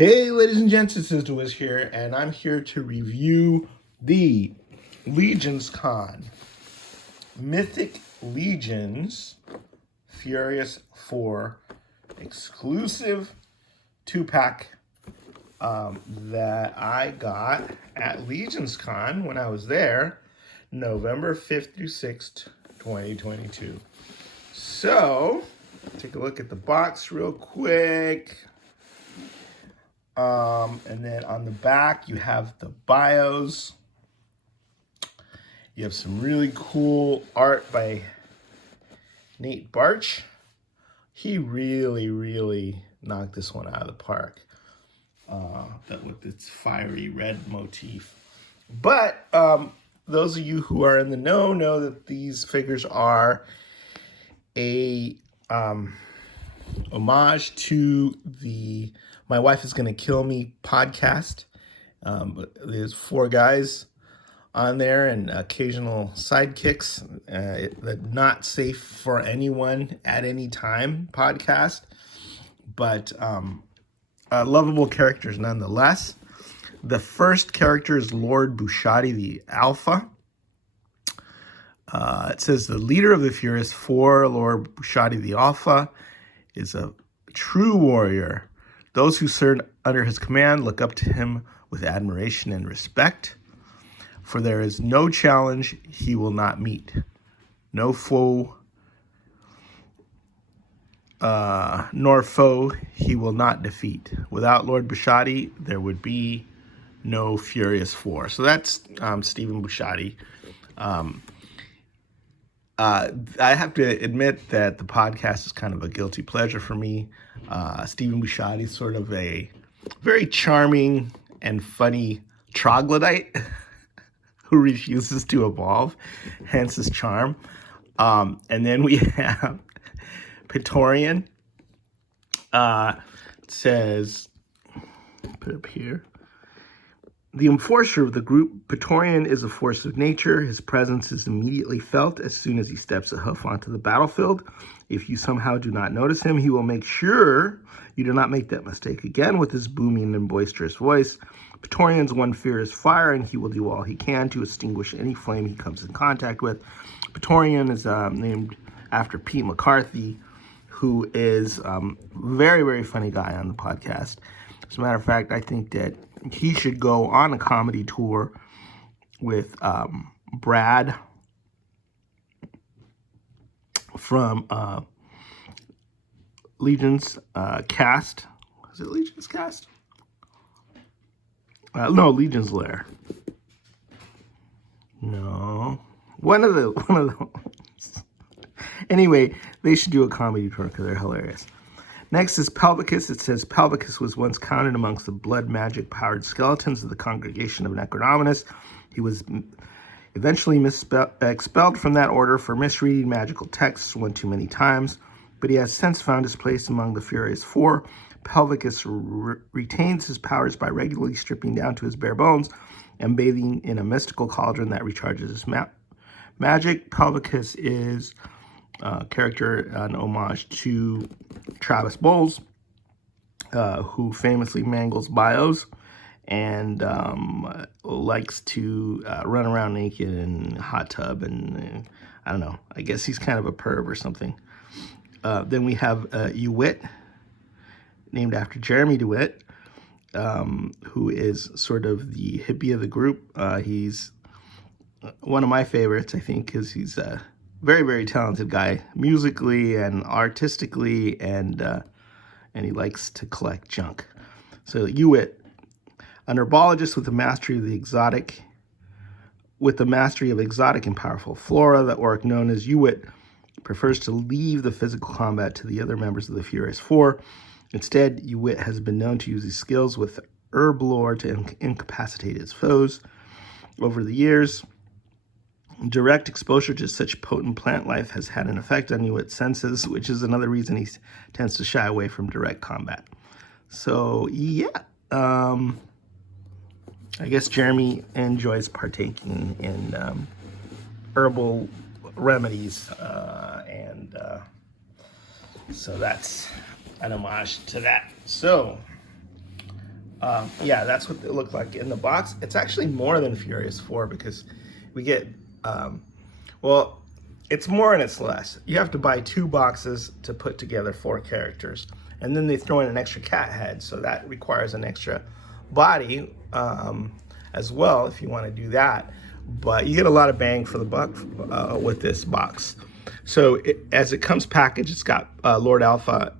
Hey, ladies and gents, it's Sister Wiz here, and I'm here to review the Legions Con Mythic Legions Furious 4 exclusive 2-pack that I got at Legions Con when I was there, November 5th through 6th, 2022. So, take a look at the box real quick. And then on the back, you have the bios. You have some really cool art by Nate Barch. He really knocked this one out of the park. That with its fiery red motif. But those of you who are in the know that these figures are a homage to the My Wife Is Gonna Kill Me podcast. But there's 4 guys on there and occasional sidekicks. The not safe for anyone at any time podcast, but lovable characters nonetheless. The first character is Lord Bushati the Alpha. It says the leader of the Furious 4, Lord Bushati the Alpha, is a true warrior. Those who serve under his command look up to him with admiration and respect, for there is no challenge he will not meet, no foe nor foe he will not defeat. Without Lord Bushati, there would be no Furious 4. So that's Stephen Bushati. I have to admit that the podcast is kind of a guilty pleasure for me. Stephen Bushati is sort of a very charming and funny troglodyte who refuses to evolve, hence his charm. And then we have Praetorian. It says, put up here, the enforcer of the group, Praetorian is a force of nature. His presence is immediately felt as soon as he steps a hoof onto the battlefield. If you somehow do not notice him, he will make sure you do not make that mistake again with his booming and boisterous voice. Praetorian's one fear is fire, and he will do all he can to extinguish any flame he comes in contact with. Praetorian is named after Pete McCarthy, who is very funny guy on the podcast. As a matter of fact, I think that he should go on a comedy tour with Brad from Legions cast. Is it Legions cast? No, Legions Lair. No, one of the ones. Anyway, they should do a comedy tour because they're hilarious. Next is Pelvicus. It says Pelvicus was once counted amongst the blood magic powered skeletons of the congregation of Necrodominus. He was eventually expelled from that order for misreading magical texts one too many times, but he has since found his place among the Furious 4. Pelvicus retains his powers by regularly stripping down to his bare bones and bathing in a mystical cauldron that recharges his magic. Pelvicus is character, an homage to Travis Bowles, who famously mangles bios and likes to run around naked in a hot tub, and I don't know, I guess he's kind of a perv or something. Then we have Uwit, named after Jeremy DeWitt, who is sort of the hippie of the group. He's one of my favorites, I think, because he's very talented guy musically and artistically, and he likes to collect junk. So Uwit, an herbologist with the mastery of exotic and powerful flora, the orc known as Uwit prefers to leave the physical combat to the other members of the Furious 4. Instead, Uwit has been known to use his skills with herb lore to incapacitate his foes. Over the years, direct exposure to such potent plant life has had an effect on Uwit's senses, which is another reason he tends to shy away from direct combat. So, yeah. I guess Jeremy enjoys partaking in herbal remedies, and so that's an homage to that. So, Yeah, that's what it looked like in the box. It's actually more than Furious 4 because we get, well, it's more and it's less. You have to buy 2 boxes to put together 4 characters. And then they throw in an extra cat head, so that requires an extra body as well if you want to do that. But you get a lot of bang for the buck with this box. So as it comes packaged, it's got Lord Alpha,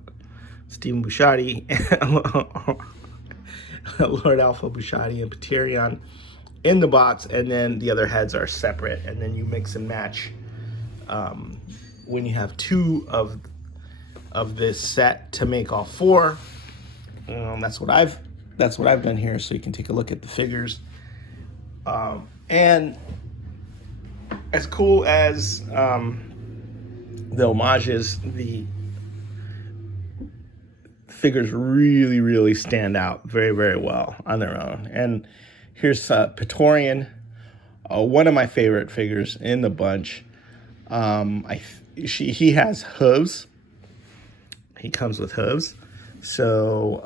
Stephen Bouchatti, Lord Alpha, Bouchatti, and Patirion in the box, and then the other heads are separate, and then you mix and match when you have 2 of this set to make all 4. That's what I've done here, so you can take a look at the figures. And as cool as the homages, the figures really stand out very well on their own. And here's Praetorian, one of my favorite figures in the bunch. He has hooves. He comes with hooves. So,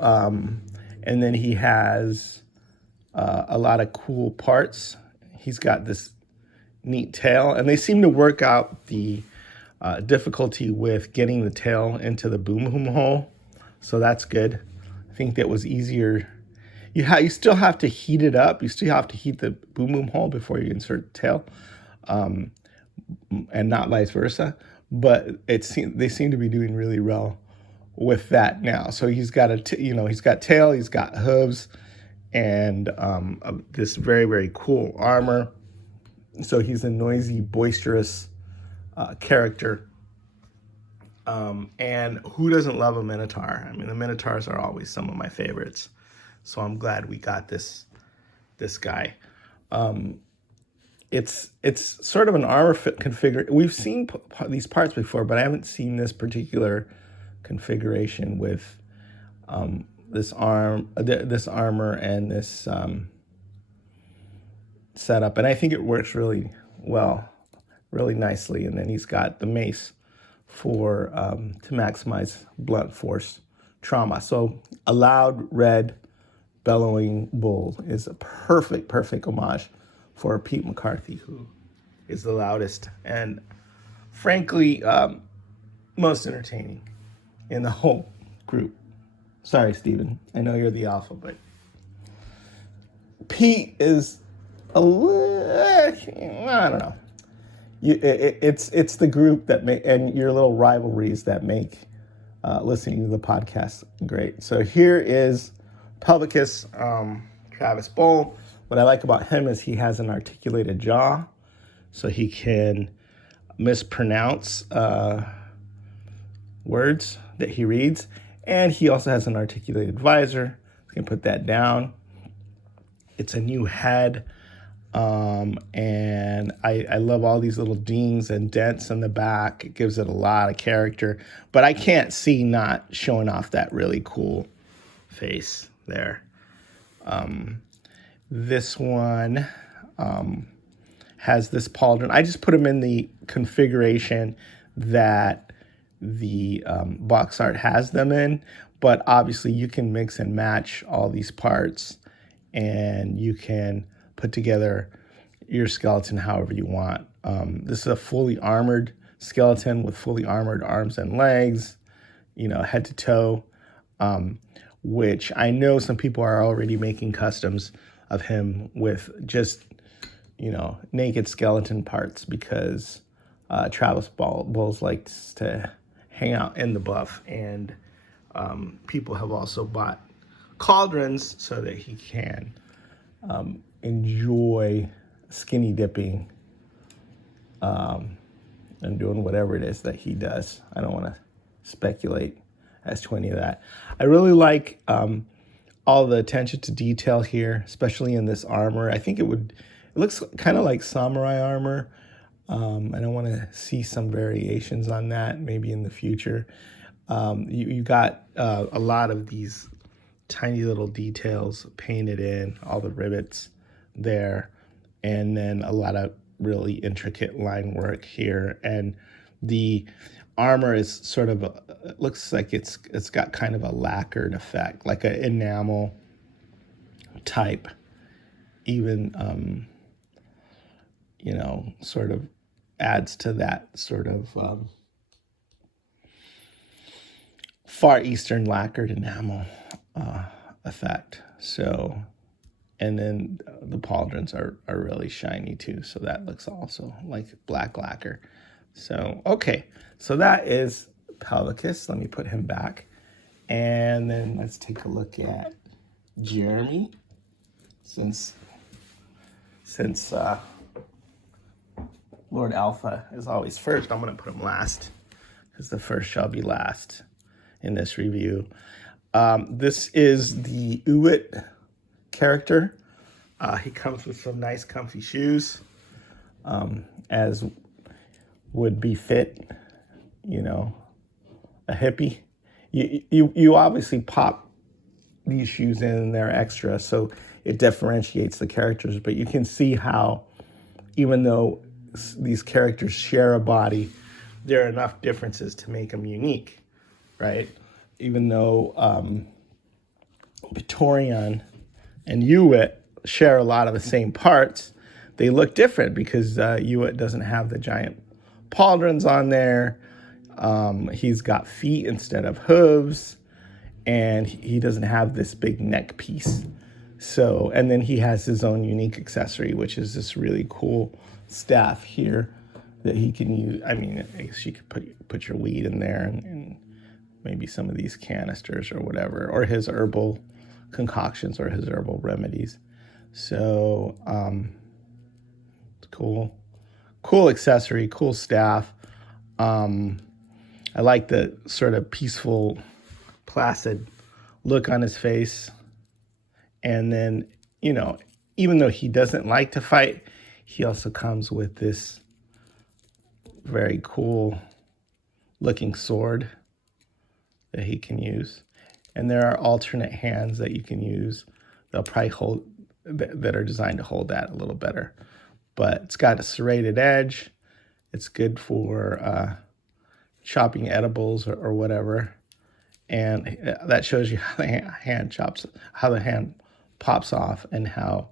and then he has a lot of cool parts. He's got this neat tail, and they seem to work out the difficulty with getting the tail into the boom boom hole. So that's good. I think that was easier. You still have to heat it up. You still have to heat the boom boom hole before you insert the tail, and not vice versa. But they seem to be doing really well with that now. So he's got he's got tail, he's got hooves, and this very cool armor. So he's a noisy, boisterous character. And who doesn't love a Minotaur? I mean, the Minotaurs are always some of my favorites. So I'm glad we got this guy. It's sort of an armor fit configuration. We've seen these parts before, but I haven't seen this particular configuration with this armor and this setup. And I think it works really well, really nicely. And then he's got the mace for to maximize blunt force trauma. So a loud red bellowing bull is a perfect homage for Pete McCarthy, who is the loudest and frankly most entertaining in the whole group. Sorry, Steven, I know you're the alpha, but Pete is a little, I don't know. It's the group that make, and your little rivalries that make listening to the podcast great. So here is Pelvicus, Travis Bowl. What I like about him is he has an articulated jaw, so he can mispronounce words that he reads, and he also has an articulated visor. You can put that down. It's a new head. And I love all these little dings and dents in the back. It gives it a lot of character, but I can't see not showing off that really cool face there. This one has this pauldron. I just put them in the configuration that the box art has them in, but obviously you can mix and match all these parts, and you can put together your skeleton however you want. This is a fully armored skeleton with fully armored arms and legs, head to toe, which I know some people are already making customs of him with just, naked skeleton parts because Travis Bowles likes to hang out in the buff, and people have also bought cauldrons so that he can enjoy skinny dipping and doing whatever it is that he does. I don't want to speculate as to any of that. I really like all the attention to detail here, especially in this armor. I think it looks kind of like samurai armor. And I want to see some variations on that maybe in the future. You got a lot of these tiny little details painted in, all the rivets there, and then a lot of really intricate line work here. And the armor is sort of it looks like it's got kind of a lacquered effect, like an enamel type even, you know, sort of adds to that sort of Far Eastern lacquered enamel effect. So, and then the pauldrons are really shiny too. So that looks also like black lacquer. So, okay. So that is Pelvicus. Let me put him back. And then let's take a look at Jeremy. Since Lord Alpha is always first, I'm going to put him last, because the first shall be last in this review. This is the Uwit character. He comes with some nice comfy shoes, as would befit, you know, a hippie. You obviously pop these shoes in, they're extra, so it differentiates the characters, but you can see how, even though these characters share a body, there are enough differences to make them unique, right? Even though Praetorian and Uwit share a lot of the same parts, they look different because Uwit doesn't have the giant pauldrons on there. He's got feet instead of hooves, and he doesn't have this big neck piece. So, and then he has his own unique accessory, which is this really cool staff here that he can use. I mean, I guess you could put your weed in there and maybe some of these canisters or whatever, or his herbal concoctions or his herbal remedies. So, it's cool accessory, cool staff. I like the sort of peaceful, placid look on his face. And then, you know, even though he doesn't like to fight, he also comes with this very cool looking sword that he can use. And there are alternate hands that you can use. They'll probably hold, that are designed to hold that a little better. But it's got a serrated edge. It's good for chopping edibles or whatever. And that shows you how the hand chops, how the hand pops off, and how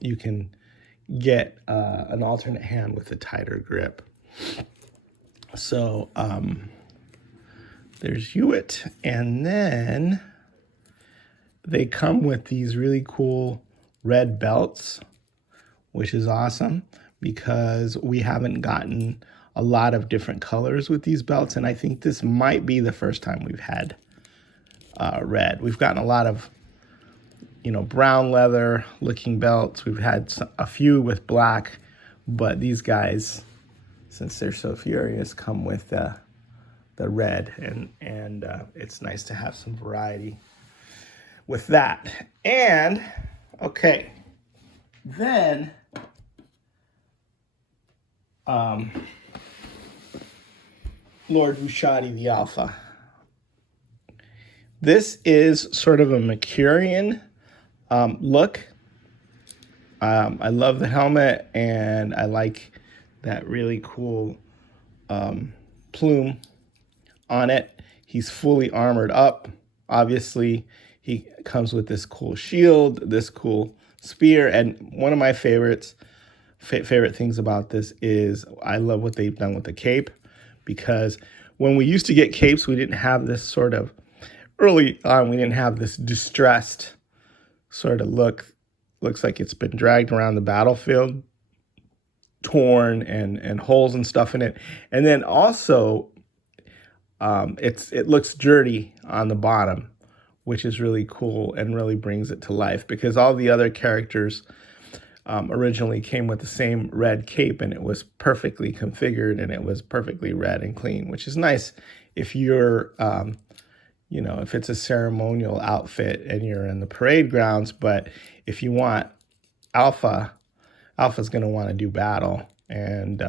you can get an alternate hand with a tighter grip. So there's Uwit, and then they come with these really cool red belts, which is awesome because we haven't gotten a lot of different colors with these belts, and I think this might be the first time we've had red. We've gotten a lot of, you know, brown leather looking belts. We've had a few with black, but these guys, since they're so furious, come with the red, and it's nice to have some variety with that. And okay, then Lord Vushati the Alpha. This is sort of a Mercurian look. I love the helmet, and I like that really cool plume on it. He's fully armored up. Obviously, he comes with this cool shield, this cool spear, and one of my favorite things about this is I love what they've done with the cape, because when we used to get capes, we didn't have this sort of, early on, we didn't have this distressed sort of look. Looks like it's been dragged around the battlefield, torn and holes and stuff in it. And then also, it looks dirty on the bottom, which is really cool and really brings it to life, because all the other characters originally came with the same red cape, and it was perfectly configured, and it was perfectly red and clean, which is nice if you're, you know, if it's a ceremonial outfit and you're in the parade grounds. But if you want Alpha's going to want to do battle, and,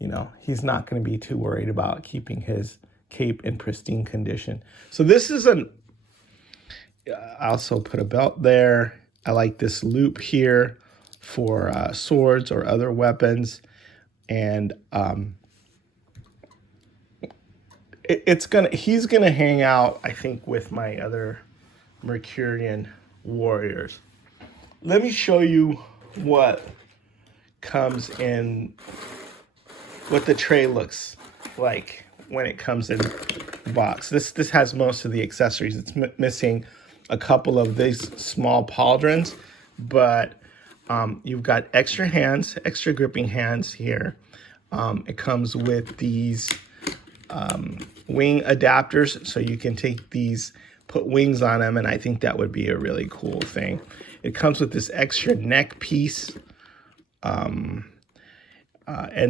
you know, he's not going to be too worried about keeping his cape in pristine condition. So this is I also put a belt there. I like this loop here for swords or other weapons. And he's gonna hang out, I think, with my other Mercurian warriors. Let me show you what comes in, what the tray looks like when it comes in the box. This has most of the accessories. It's missing a couple of these small pauldrons, but you've got extra hands, extra gripping hands here. It comes with these wing adapters, so you can take these, put wings on them, and I think that would be a really cool thing. It comes with this extra neck piece. And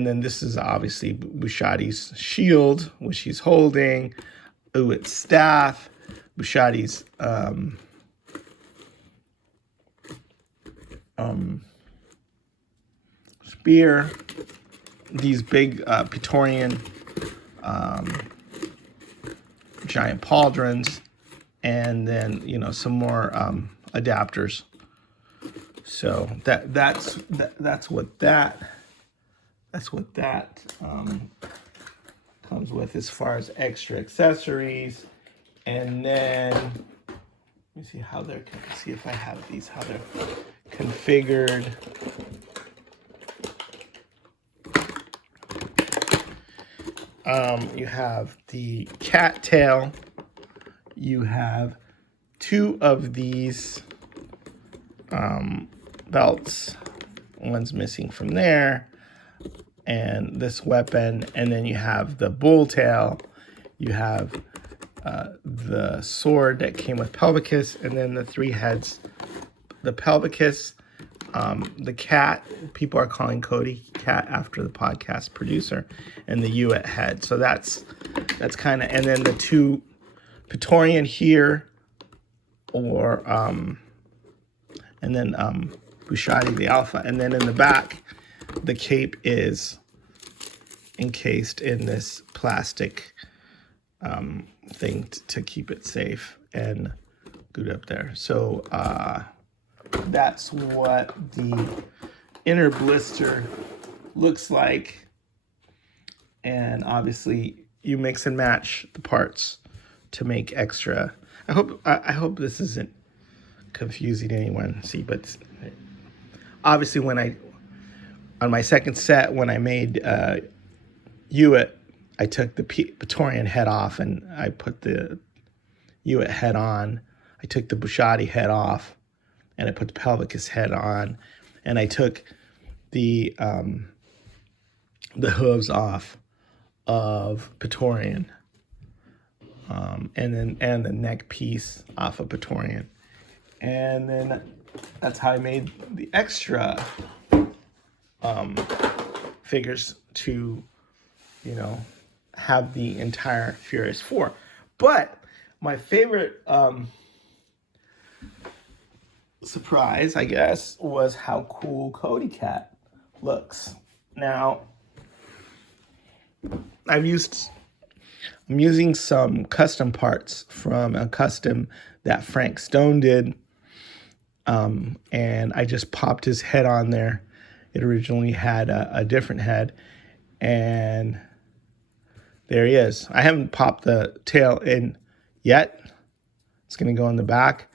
then this is obviously Bushati's shield, which he's holding. Ooh, it's staff. Bushati's spear. These big Praetorian giant pauldrons, and then some more adapters. So that's what that comes with as far as extra accessories. And then let me see how they're, see if I have these, how they're configured. You have the cat tail. You have two of these belts. One's missing from there. And this weapon. And then you have the bull tail. You have the sword that came with Pelvicus. And then the three heads. The Pelvicus. The cat, people are calling Cody Cat after the podcast producer, and the Hewitt head. So that's kind of, and then the two Praetorian here, or and then Bushati the Alpha, and then in the back, the cape is encased in this plastic thing to keep it safe and good up there. So that's what the inner blister looks like. And obviously you mix and match the parts to make extra. I hope this isn't confusing anyone. See, but obviously on my second set, when I made Hewitt, I took the Praetorian head off and I put the Hewitt head on. I took the Bushati head off and I put the Pelvicus head on, and I took the hooves off of Praetorian, and the neck piece off of Praetorian, and then that's how I made the extra figures to, have the entire Furious Four. But my favorite surprise, I guess, was how cool Cody Cat looks. Now, I'm using some custom parts from a custom that Frank Stone did, and I just popped his head on there. It originally had a different head, and there he is. I haven't popped the tail in yet. It's going to go in the back,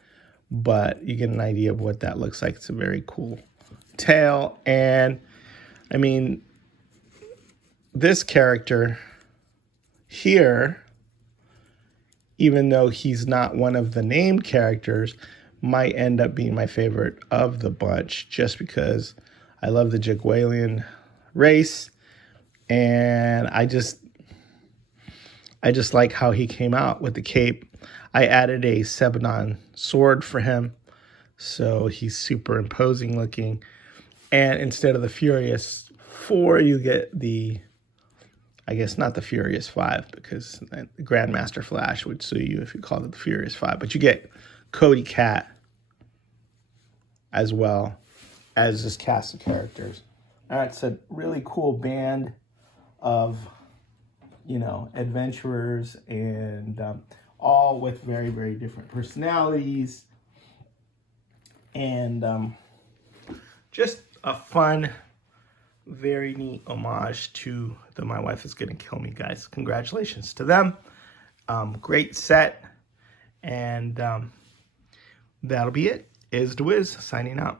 but you get an idea of what that looks like. It's a very cool tail. And I mean, this character here, even though he's not one of the named characters, might end up being my favorite of the bunch, just because I love the Jagualian race, and I just like how he came out with the cape. I added a Sebanon sword for him, so he's super imposing looking. And instead of the Furious 4, you get the, I guess not the Furious 5, because the Grandmaster Flash would sue you if you called it the Furious 5. But you get Cody Cat as well as this cast of characters. All right, it's a really cool band of, adventurers, and all with very, very different personalities, and just a fun, very neat homage to the My Wife Is Gonna Kill Me guys. Congratulations to them. Great set, and That'll be it. Is the Wiz signing out.